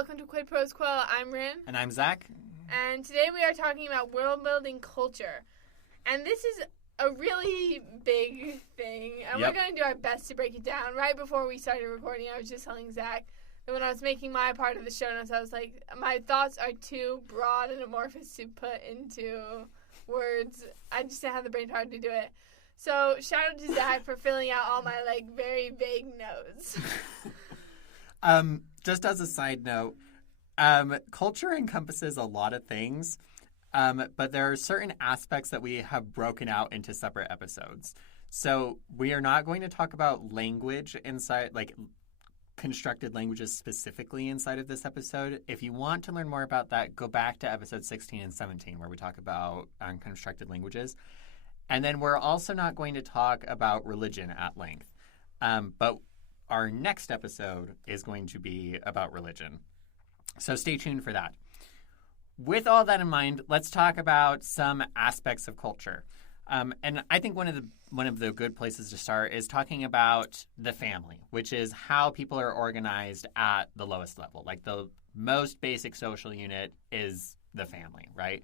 welcome to Quid Pros Quo. I'm Rin. And I'm Zac. And today we are talking about world building culture. And this is a really big thing. And we're going to do our best to break it down. Right before we started recording, I was just telling Zac that when I was making my part of the show notes, I was like, my thoughts are too broad and amorphous to put into words. I just didn't have the brain power to do it. So shout out to Zac for filling out all my very vague notes. Just as a side note, culture encompasses a lot of things, but there are certain aspects that we have broken out into separate episodes. So we are not going to talk about language inside, constructed languages specifically inside of this episode. If you want to learn more about that, go back to episode 16 and 17 where we talk about constructed languages. And then we're also not going to talk about religion at length. But our next episode is going to be about religion. So stay tuned for that. With all that in mind, let's talk about some aspects of culture. And I think one of the good places to start is talking about the family, which is how people are organized at the lowest level. Like the most basic social unit is the family, right?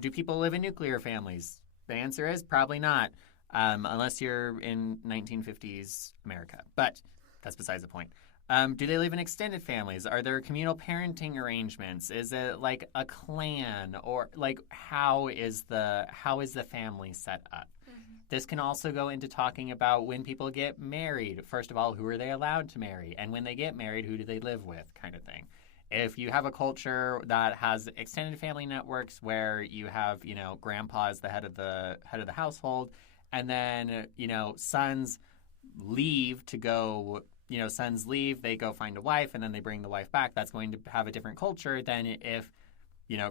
Do people live in nuclear families? The answer is probably not, unless you're in 1950s America. But that's besides the point. Do they live in extended families? Are there communal parenting arrangements? Is it like a clan, or how is the family set up? Mm-hmm. This can also go into talking about when people get married. First of all, who are they allowed to marry? And when they get married, who do they live with, kind of thing. If you have a culture that has extended family networks where you have, grandpa as the head of the household, and then, sons leave, they go find a wife, and then they bring the wife back, that's going to have a different culture than if,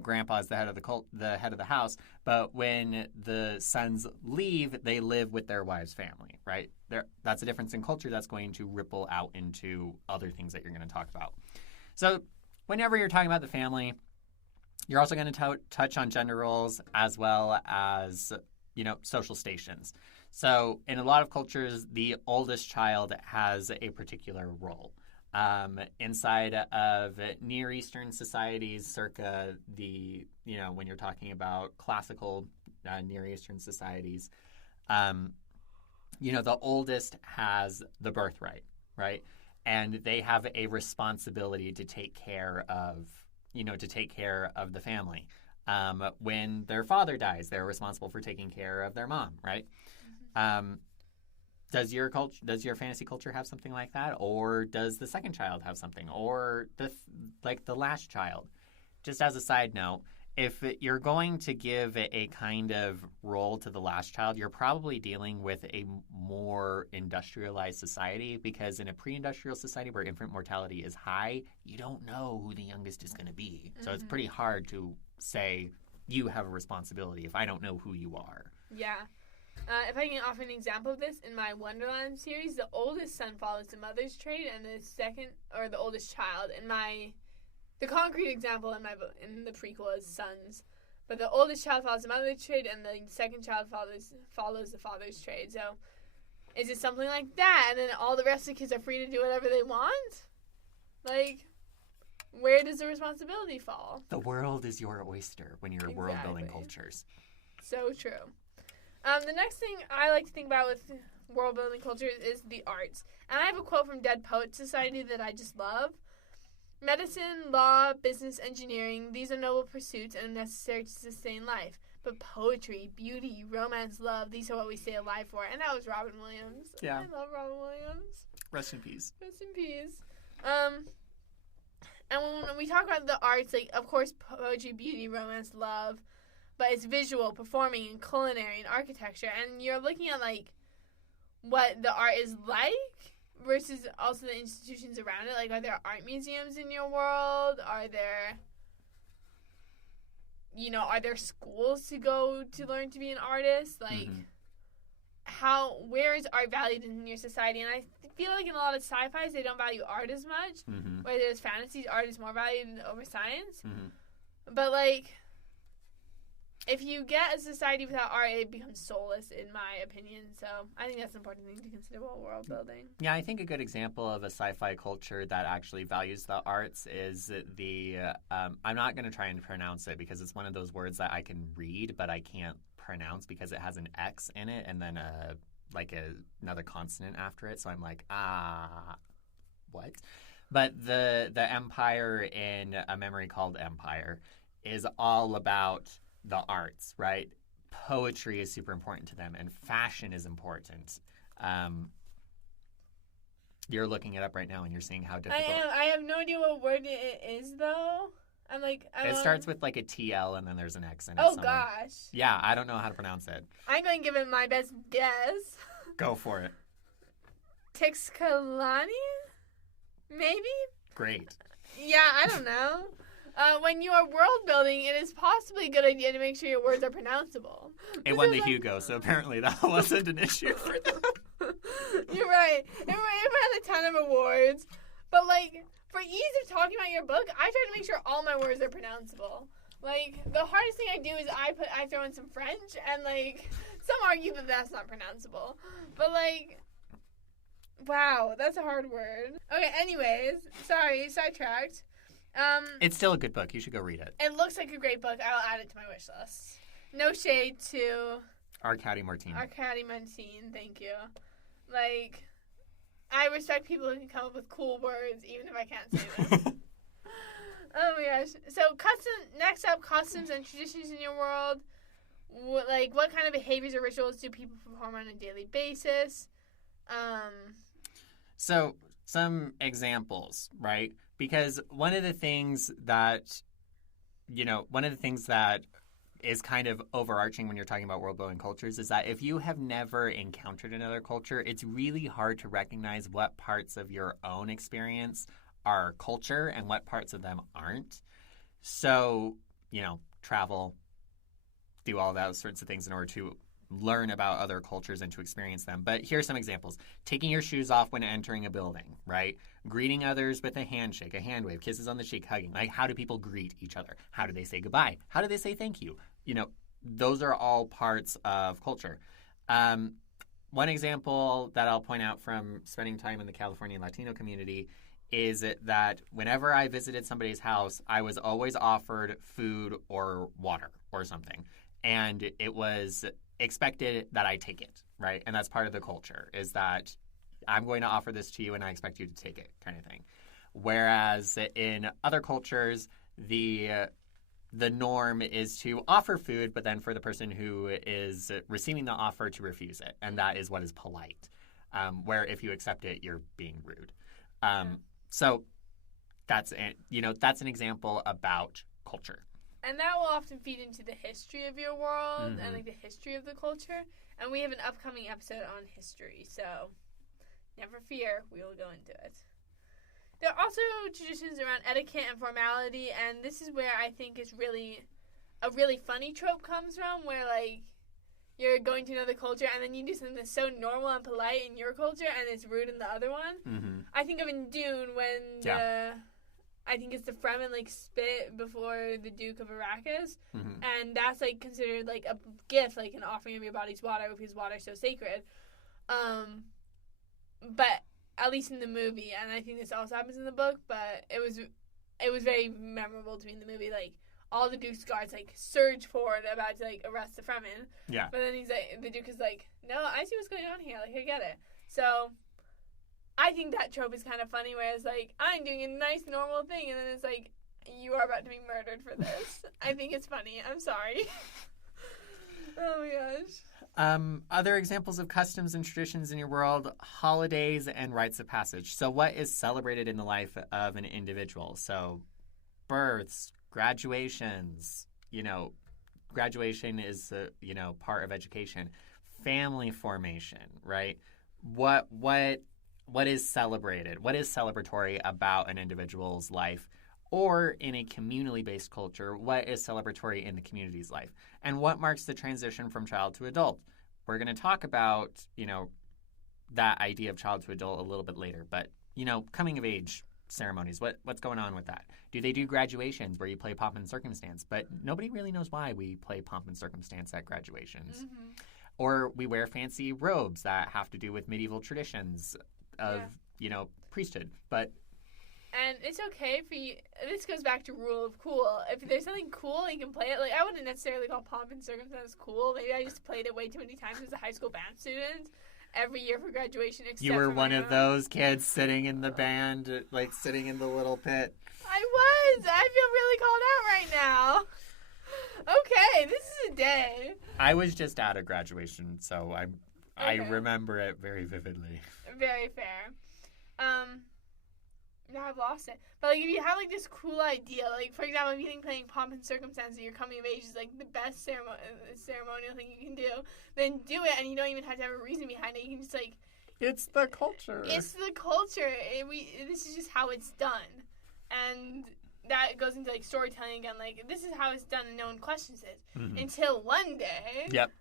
grandpa is the head of the house, but when the sons leave, they live with their wife's family, right? That's a difference in culture that's going to ripple out into other things that you're going to talk about. So whenever you're talking about the family, you're also going to touch on gender roles as well as, social stations. So in a lot of cultures, the oldest child has a particular role. Inside of Near Eastern societies, circa when you're talking about classical Near Eastern societies, the oldest has the birthright, right? And they have a responsibility to take care of the family. When their father dies, they're responsible for taking care of their mom, right? Does your fantasy culture have something like that, or does the second child have something, or the last child? Just as a side note, if you're going to give a kind of role to the last child, you're probably dealing with a more industrialized society, because in a pre-industrial society where infant mortality is high, you don't know who the youngest is going to be. So it's pretty hard to say you have a responsibility if I don't know who you are. Yeah. If I can offer an example of this, in my Wonderland series, the oldest son follows the mother's trade, and the oldest child. The concrete example in the prequel is sons, but the oldest child follows the mother's trade, and the second child follows the father's trade. So, is it something like that, and then all the rest of the kids are free to do whatever they want? Where does the responsibility fall? The world is your oyster when you're world building cultures. So true. The next thing I like to think about with world building culture is the arts. And I have a quote from Dead Poets Society that I just love. Medicine, law, business, engineering, these are noble pursuits and necessary to sustain life. But poetry, beauty, romance, love, these are what we stay alive for. And that was Robin Williams. Yeah. I love Robin Williams. Rest in peace. Rest in peace. And when we talk about the arts, of course, poetry, beauty, romance, love, but it's visual, performing, and culinary, and architecture. And you're looking at, what the art is like versus also the institutions around it. Are there art museums in your world? Are there schools to go to learn to be an artist? Where is art valued in your society? And I feel like in a lot of sci-fis, they don't value art as much. Mm-hmm. Where there's fantasies, art is more valued over science. Mm-hmm. But, if you get a society without art, it becomes soulless, in my opinion. So I think that's an important thing to consider while world building. Yeah, I think a good example of a sci-fi culture that actually values the arts is the, I'm not going to try and pronounce it because it's one of those words that I can read, but I can't pronounce because it has an X in it and then another consonant after it. So I'm like, what? But the empire in A Memory Called Empire is all about the arts, right? Poetry is super important to them, and fashion is important. You're looking it up right now, and you're seeing how difficult. I have no idea what word it is, though. I'm like, it starts with like a TL, and then there's an X in it. Oh, gosh. Yeah, I don't know how to pronounce it. I'm going to give it my best guess. Go for it. Tixkalani? Maybe? Great. Yeah, I don't know. When you are world building, it is possibly a good idea to make sure your words are pronounceable. It won the Hugo, so apparently that wasn't an issue for them. You're right. It had a ton of awards. But, like, for ease of talking about your book, I try to make sure all my words are pronounceable. Like, the hardest thing I do is I throw in some French, and, like, some argue that that's not pronounceable. But, like, wow, that's a hard word. Okay, anyways, sorry, sidetracked. It's still a good book. You should go read it. It looks like a great book. I'll add it to my wish list. No shade to Arcady Martin, thank you. Like, I respect people who can come up with cool words, even if I can't say them. Oh my gosh. So, next up, customs and traditions in your world. What kind of behaviors or rituals do people perform on a daily basis? So, some examples, right? Because one of the things that is kind of overarching when you're talking about world building cultures is that if you have never encountered another culture, it's really hard to recognize what parts of your own experience are culture and what parts of them aren't. So, travel, do all those sorts of things in order to learn about other cultures and to experience them. But here are some examples. Taking your shoes off when entering a building, right? Greeting others with a handshake, a hand wave, kisses on the cheek, hugging. Like, how do people greet each other? How do they say goodbye? How do they say thank you? Those are all parts of culture. One example that I'll point out from spending time in the California Latino community is that whenever I visited somebody's house, I was always offered food or water or something. And it was expected that I take it, right? And that's part of the culture, is that I'm going to offer this to you and I expect you to take it, kind of thing. Whereas in other cultures, the norm is to offer food, but then for the person who is receiving the offer to refuse it. And that is what is polite, where if you accept it, you're being rude. So that's an example about culture. And that will often feed into the history of your world and the history of the culture. And we have an upcoming episode on history, so never fear, we will go into it. There are also traditions around etiquette and formality, and this is where I think is a really funny trope comes from, where you're going to another culture and then you do something that's so normal and polite in your culture and it's rude in the other one. Mm-hmm. I think of in Dune when I think it's the Fremen spit before the Duke of Arrakis, and that's considered a gift, an offering of your body's water, because water is so sacred. But at least in the movie, and I think this also happens in the book, but it was very memorable to me in the movie. All the Duke's guards surge forward about to arrest the Fremen. Yeah. But then the Duke is no, I see what's going on here. I get it. So I think that trope is kind of funny, where it's I'm doing a nice, normal thing, and then it's you are about to be murdered for this. I think it's funny. I'm sorry. Oh, my gosh. Other examples of customs and traditions in your world, holidays and rites of passage. So what is celebrated in the life of an individual? So births, graduations, graduation is, part of education. Family formation, right? What is celebrated? What is celebratory about an individual's life? Or in a communally-based culture, what is celebratory in the community's life? And what marks the transition from child to adult? We're going to talk about, that idea of child to adult a little bit later. But, coming of age, ceremonies? What's going on with that? Do they do graduations where you play pomp and circumstance? But nobody really knows why we play pomp and circumstance at graduations. Mm-hmm. Or we wear fancy robes that have to do with medieval traditions of, priesthood. And it's okay for you. This goes back to rule of cool. If there's something cool, you can play it. Like, I wouldn't necessarily call pomp and circumstance cool. Maybe I just played it way too many times as a high school band student. Every year for graduation, except you were one of own. Those kids sitting in the band, like sitting in the little pit. I was. I feel really called out right now. Okay, this is a day. I was just at a graduation, so I remember it very vividly. Very fair. Now I've lost it. But like, if you have like this cool idea, like for example, if you think playing pomp and circumstance at your coming of age is like the best ceremonial thing you can do, then do it, and you don't even have to have a reason behind it. You can just like. It's the culture. It's the culture. This is just how it's done, and that goes into like storytelling again. Like, this is how it's done, and no one questions it until one day. Yep.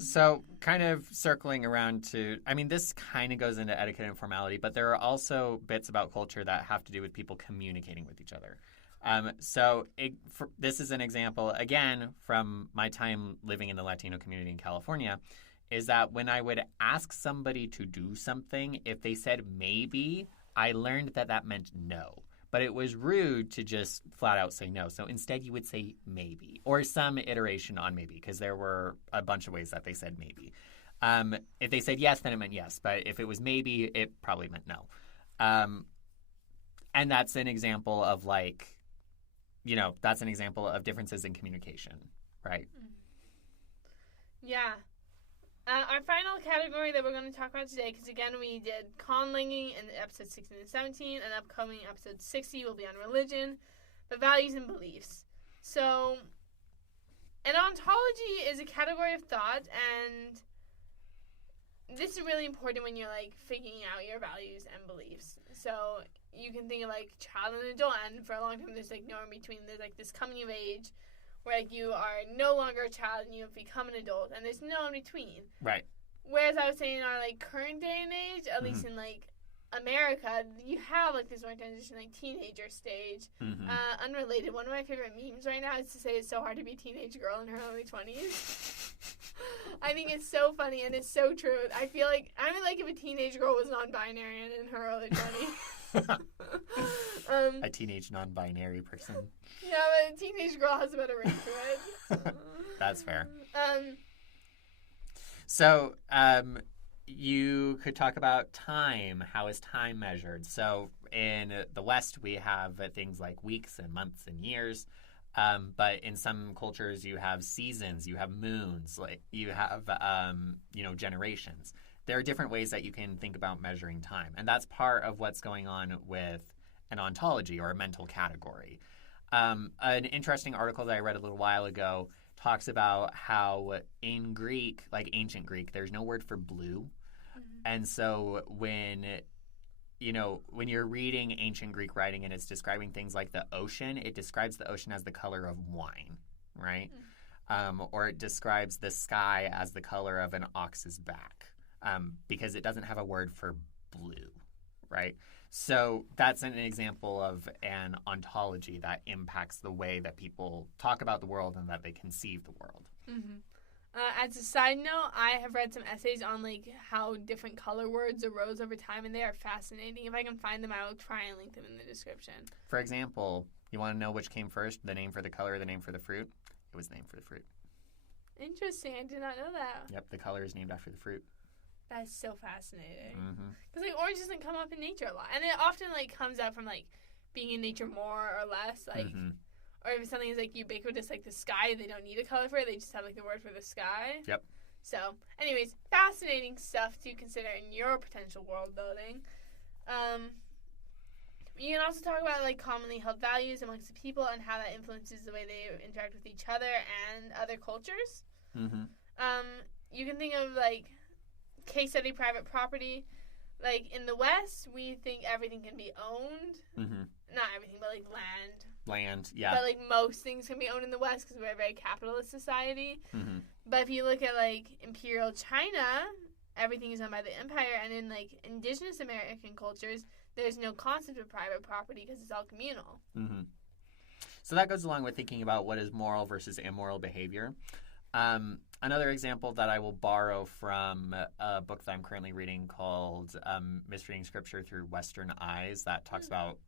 So, kind of circling around to, this kind of goes into etiquette and formality, but there are also bits about culture that have to do with people communicating with each other. This is an example, again, from my time living in the Latino community in California, is that when I would ask somebody to do something, if they said maybe, I learned that meant no. But it was rude to just flat out say no. So instead you would say maybe, or some iteration on maybe, because there were a bunch of ways that they said maybe. If they said yes, then it meant yes. But if it was maybe, it probably meant no. And that's an example of that's an example of differences in communication, right? Yeah. Our final category that we're going to talk about today, because again we did conlanging in episodes 16 and 17, and upcoming episode 60 will be on religion, but values and beliefs. So, an ontology is a category of thought, and this is really important when you're like figuring out your values and beliefs. So you can think of like child and adult, and for a long time there's like no in between. There's like this coming of age where like you are no longer a child and you have become an adult, and there's no in between. Right. Whereas I was saying in our like current day and age, at least in like America, you have like this more transition, like teenager stage. Unrelated, one of my favorite memes right now is to say it's so hard to be a teenage girl in her early 20s. I think it's so funny and it's so true. I feel like if a teenage girl was non-binary and in her early 20s. A teenage non-binary person. Yeah, but a teenage girl has a better ring to it. That's fair. So, you could talk about time. How is time measured? So, in the West, we have things like weeks and months and years. But in some cultures, you have seasons, you have moons, like you have, generations. There are different ways that you can think about measuring time. And that's part of what's going on with an ontology or a mental category. An interesting article that I read a little while ago talks about how in Greek, like ancient Greek, there's no word for blue. And so when you're reading ancient Greek writing and it's describing things like the ocean, it describes the ocean as the color of wine, right? Or it describes the sky as the color of an ox's back, because it doesn't have a word for blue, right? So that's an example of an ontology that impacts the way that people talk about the world and that they conceive the world. As a side note, I have read some essays on like how different color words arose over time, and they are fascinating. If I can find them, I will try and link them in the description. For example, you want to know which came first, the name for the color or the name for the fruit? It was the name for the fruit. Interesting. I did not know that. Yep, the color is named after the fruit. That's so fascinating. Because like orange doesn't come up in nature a lot, and it often like comes out from like being in nature more or less, like. Or if something is, like, ubiquitous, like the sky, they don't need a color for it. They just have, like, the word for the sky. Yep. So, anyways, fascinating stuff to consider in your potential world building. You can also talk about, like, commonly held values amongst the people and how that influences the way they interact with each other and other cultures. You can think of, like, case study private property. Like, in the West, we think everything can be owned. Not everything, but, like, land, yeah. But, like, most things can be owned in the West because we're a very capitalist society. But if you look at, like, Imperial China, everything is owned by the empire. And in, like, indigenous American cultures, there's no concept of private property because it's all communal. Mm-hmm. So that goes along with thinking about what is moral versus immoral behavior. Another example that I will borrow from a book that I'm currently reading called Misreading Scripture Through Western Eyes that talks about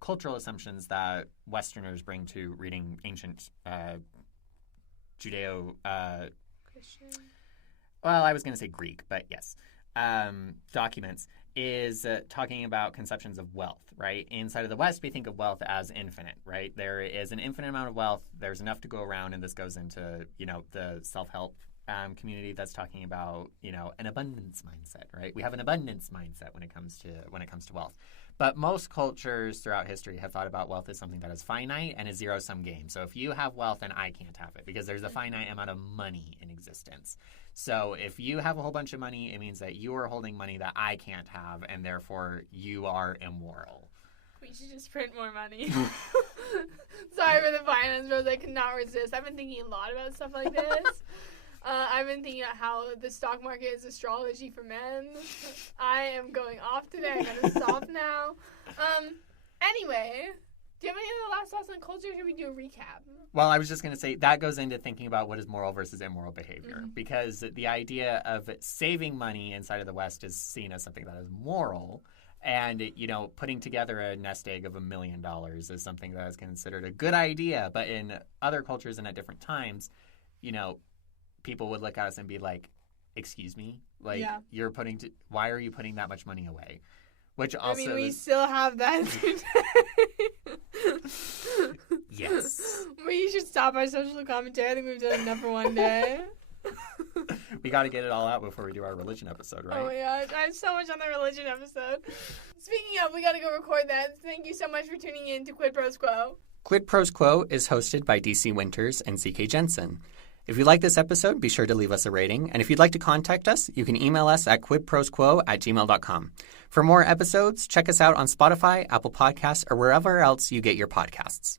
cultural assumptions that Westerners bring to reading ancient Judeo... Christian? Well, I was going to say Greek, but yes. Documents is talking about conceptions of wealth, right? Inside of the West, we think of wealth as infinite, right? There is an infinite amount of wealth. There's enough to go around, and this goes into, the self-help community that's talking about, an abundance mindset, right? We have an abundance mindset when it comes to wealth. But most cultures throughout history have thought about wealth as something that is finite and a zero-sum game. So if you have wealth, then I can't have it because there's a finite amount of money in existence. So if you have a whole bunch of money, it means that you are holding money that I can't have, and therefore you are immoral. We should just print more money. Sorry for the finance bros. I could not resist. I've been thinking a lot about stuff like this. I've been thinking about how the stock market is astrology for men. I am going off today. I gotta stop now. Anyway, do you have any other last thoughts on culture, or should we do a recap? Well, I was just going to say that goes into thinking about what is moral versus immoral behavior, because the idea of saving money inside of the West is seen as something that is moral. And, putting together a nest egg of $1 million is something that is considered a good idea. But in other cultures and at different times, people would look at us and be like, excuse me? Like, why are you putting that much money away? Which also we still have that today. Yes. We should stop our social commentary. I think we've done enough for one day. We got to get it all out before we do our religion episode, right? Oh my gosh, I have so much on the religion episode. Speaking of, we got to go record that. Thank you so much for tuning in to Quid Pros Quo. Quid Pros Quo is hosted by DC Winters and CK Jensen. If you like this episode, be sure to leave us a rating. And if you'd like to contact us, you can email us at quidprosquo@gmail.com. For more episodes, check us out on Spotify, Apple Podcasts, or wherever else you get your podcasts.